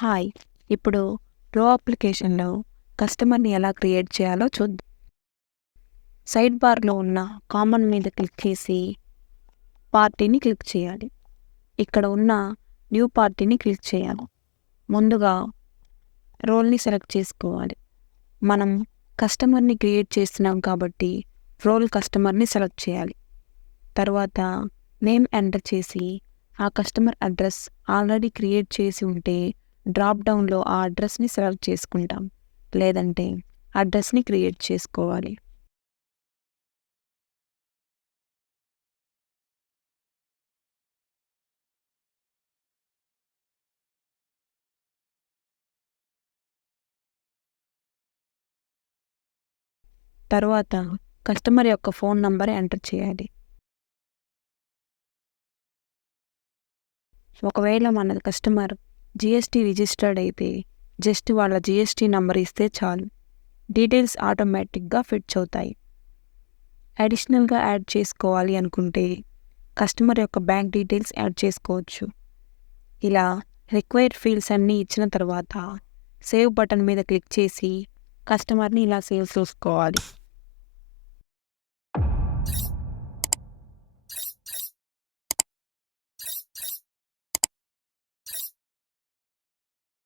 Hi! ఇప్పుడు రో అప్లికేషన్‌లో కస్టమర్‌ని ఎలా క్రియేట్ చేయాలో చూద్దాం. సైడ్ బార్‌లో ఉన్న కామన్ మీద క్లిక్ చేసి పార్టీని క్లిక్ చేయాలి. ఇక్కడ ఉన్న న్యూ పార్టీని క్లిక్ చేయాలి. ముందుగా రోల్‌ని సెలెక్ట్ చేసుకోవాలి. మనం కస్టమర్‌ని క్రియేట్ చేస్తున్నాం కాబట్టి రోల్ కస్టమర్‌ని సెలెక్ట్ చేయాలి. తర్వాత నేమ్ ఎంటర్ చేసి ఆ కస్టమర్ అడ్రస్ ఆల్రెడీ క్రియేట్ చేసి ఉంటే డ్రాప్ డౌన్‌లో ఆ అడ్రస్‌ని సెలెక్ట్ చేసుకుంటాం. లేదంటే అడ్రస్‌ని క్రియేట్ చేసుకోవాలి. తర్వాత కస్టమర్ యొక్క ఫోన్ నంబర్ ఎంటర్ చేయాలి. ఒకవేళ మన కస్టమర్ జీఎస్టీ రిజిస్టర్డ్ అయితే జస్ట్ వాళ్ళ జీఎస్టీ నంబర్ ఇస్తే చాలు. డీటెయిల్స్ ఆటోమేటిక్‌గా ఫిట్స్ అవుతాయి. అడిషనల్‌గా యాడ్ చేసుకోవాలి అనుకుంటే కస్టమర్ యొక్క బ్యాంక్ డీటెయిల్స్ యాడ్ చేసుకోవచ్చు. ఇలా రిక్వైర్డ్ ఫీల్డ్స్ అన్నీ ఇచ్చిన తర్వాత సేవ్ బటన్ మీద క్లిక్ చేసి కస్టమర్‌ని ఇలా సేవ్ చేసుకోవాలి.